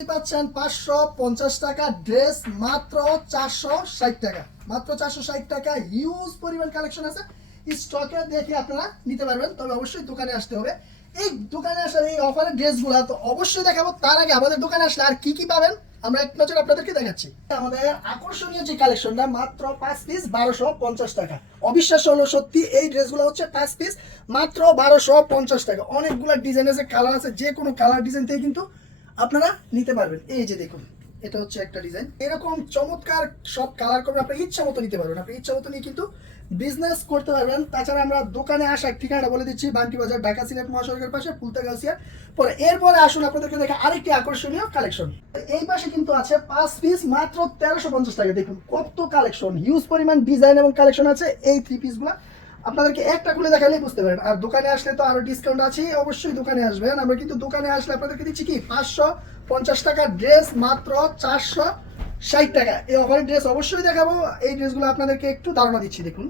পাচ্ছেন 550 টাকা ড্রেস মাত্র 460 টাকা, মাত্র 460 টাকা। হিউজ পরিমাণ কালেকশন আছে, স্টকে দেখে আপনারা নিতে পারবেন। তবে অবশ্যই দোকানে আসতে হবে। এই দোকানে আসার এই অফারের ড্রেসগুলো তো অবশ্যই দেখাবো। তার আগে আমাদের দোকানে আসলে আর কি কি পাবেন আমরা এক নজর আপনাদেরকে দেখাচ্ছি। আমাদের আকর্ষণীয় যে কালেকশনটা মাত্র 5 পিস 1250 টাকা। অবিশ্বাস্য হলো সত্যি, এই ড্রেসগুলো হচ্ছে 5 পিস মাত্র 1250 টাকা। অনেকগুলো ডিজাইন আছে, কালার আছে, যে কোনো কালার ডিজাইন থেকে কিন্তু আপনারা নিতে পারবেন। এই যে দেখুন, এটা হচ্ছে একটা ডিজাইন, এরকম চমৎকার সব কালার করবে, আপনার ইচ্ছা মতো নিতে পারবেন। আপনি ইচ্ছা মতো নিয়ে কিন্তু বিজনেস করতে পারবেন। তাছাড়া আমরা দোকানে আসার ঠিকানাটা বলে দিচ্ছি, বান্টি বাজার, ঢাকা সিলেট মহাসড়কের পাশে, ফুলতা গাউসিয়া। পরে এরপরে আসুন আপনাদেরকে দেখে আরেকটি আকর্ষণীয় কালেকশন। এই পাশে কিন্তু আছে 5 পিস মাত্র 1350 টাকা। দেখুন কত কালেকশন, হিউজ পরিমাণ ডিজাইন এবং কালেকশন আছে। এই 3 পিসগুলো আপনাদেরকে একটা খুলে দেখালেই বুঝতে পারেন। আর দোকানে আসলে তো আরো ডিসকাউন্ট আছে, অবশ্যই দোকানে আসবেন। আমরা কিন্তু দোকানে আসলে আপনাদেরকে দিচ্ছি কি 550 টাকা ড্রেস মাত্র 460 টাকা। এই অফারের ড্রেস অবশ্যই দেখাবো। এই ড্রেসগুলো আপনাদেরকে একটু ধারণা দিচ্ছি। দেখুন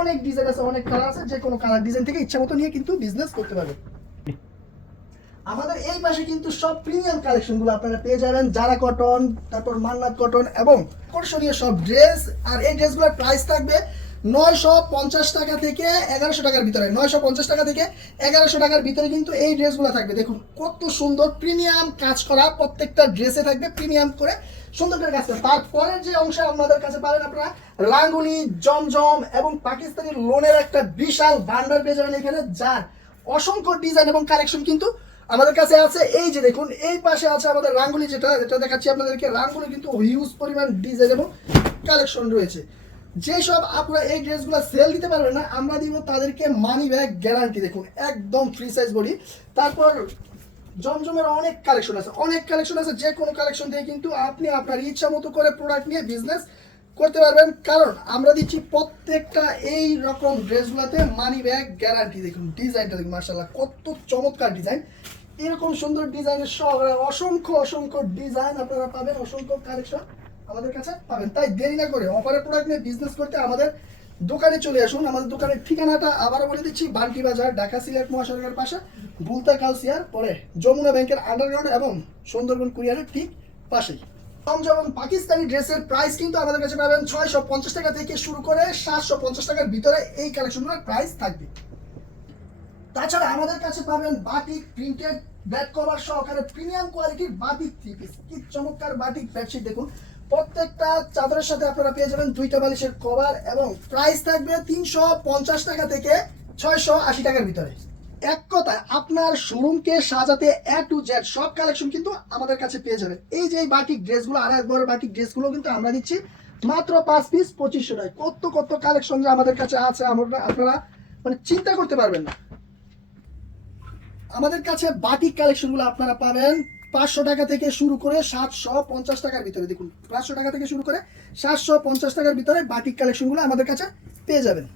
অনেক ডিজাইন আছে, অনেক কালার আছে, যে কোনো কালার ডিজাইন থেকে ইচ্ছা মতো নিয়ে কিন্তু বিজনেস করতে পারবেন। আমাদের এই পাশে কিন্তু সব প্রিমিয়াম কালেকশনগুলো আপনারা পেয়ে যাবেন, জারা কটন, তারপর মান্নাত কটন এবং আকর্ষণীয় সব ড্রেস। আর এই ড্রেসগুলোর প্রাইস থাকবে 950 টাকা থেকে 1100 টাকার ভিতরে। 950 টাকা থেকে 1100 টাকার ভিতরে কিন্তু এই ড্রেসগুলো থাকবে। দেখুন কত সুন্দর প্রিমিয়াম কাজ করা, প্রত্যেকটা ড্রেসে থাকবে প্রিমিয়াম করে সুন্দর করে কাজ করা। তারপরের যে অংশে আমাদের কাছে পাবেন আপনারা রাঙ্গুলি, জমজম এবং পাকিস্তানি লোনের একটা বিশাল ভান্ডার পেয়ে যাবেন এখানে, যার অসংখ্য ডিজাইন এবং কালেকশন কিন্তু আমাদের কাছে আছে। এই যে দেখুন, এই পাশে আছে আমাদের রাঙ্গুলি, যেটা দেখাচ্ছি আপনাদেরকে। রাঙ্গুলি কিন্তু হিউজ পরিমাণ ডিজাইন এবং কালেকশন রয়েছে। যেসব আপনারা এই ড্রেসগুলো সেল দিতে পারবেন না, আমরা দিব তাদেরকে মানি ব্যাগ গ্যারান্টি। দেখুন একদম ফ্রি সাইজ বডি। তারপর জমজমের অনেক কালেকশন আছে, অনেক কালেকশন আছে, যে কোনো কালেকশন দিয়ে কিন্তু আপনি আপনার ইচ্ছা মতো করে প্রোডাক্ট নিয়ে বিজনেস করতে পারবেন। কারণ আমরা দিচ্ছি প্রত্যেকটা এই রকম ড্রেসগুলোতে মানি ব্যাগ গ্যারান্টি। দেখুন ডিজাইনটা দেখুন, মাশাআল্লাহ কত চমৎকার ডিজাইন। এরকম সুন্দর ডিজাইনের সব অসংখ্য অসংখ্য ডিজাইন আপনারা পাবেন, অসংখ্য কালেকশন আমাদের কাছে পাবেন। তাই দেরি না করে অফারের প্রোডাক্ট নিয়ে বিজনেস করতে আমাদের দোকানে চলে আসুন। আমাদের দোকানের ঠিকানাটা আবারও বলে দিচ্ছি, বান্টি বাজার, ঢাকা সিলেট মহাসড়কের পাশে, বুলতা কাউসিয়ার, পরে যমুনা ব্যাংকের আন্ডারগ্রাউন্ড এবং সুন্দরবন কুরিয়ারের ঠিক পাশেই। যেমন পাকিস্তানি ড্রেসের প্রাইস কিন্তু আমাদের কাছে পাবেন 650 টাকা থেকে শুরু করে 750 টাকার ভিতরে এই কালেকশনগুলোর প্রাইস থাকবে। তাছাড়া আমাদের কাছে পাবেন বাটিক প্রিন্টেড বেড কভার সহকারে প্রিমিয়াম কোয়ালিটির বাটিক 3 পিস। কি চমৎকার বাটিক বেডশিট। দেখুন প্রত্যেকটা চাদরের সাথে আপনারা পেয়ে যাবেন 2টা বালিশের কভার এবং প্রাইস থাকবে 350 টাকা থেকে 680 টাকার ভিতরে। এক কথায় আপনার শোরুমকে সাজাতে এ টু জেড সব কালেকশন কিন্তু আমাদের কাছে পেয়ে যাবেন। এই যে এই বাটিক ড্রেসগুলো, আর একবার বাটিক ড্রেসগুলো কিন্তু আমরা দিচ্ছি মাত্র 5 পিস 2500 টাকায়। কত কত কালেকশন যে আমাদের কাছে আছে আপনারা মানে চিন্তা করতে পারবেন না। আমাদের কাছে বাটিক কালেকশনগুলো আপনারা পাবেন 500 টাকা থেকে শুরু করে 750 টাকার ভিতরে। দেখুন 500 টাকা থেকে শুরু করে 750 টাকার ভিতরে বাটিক কালেকশনগুলো আমাদের কাছে পেয়ে যাবেন।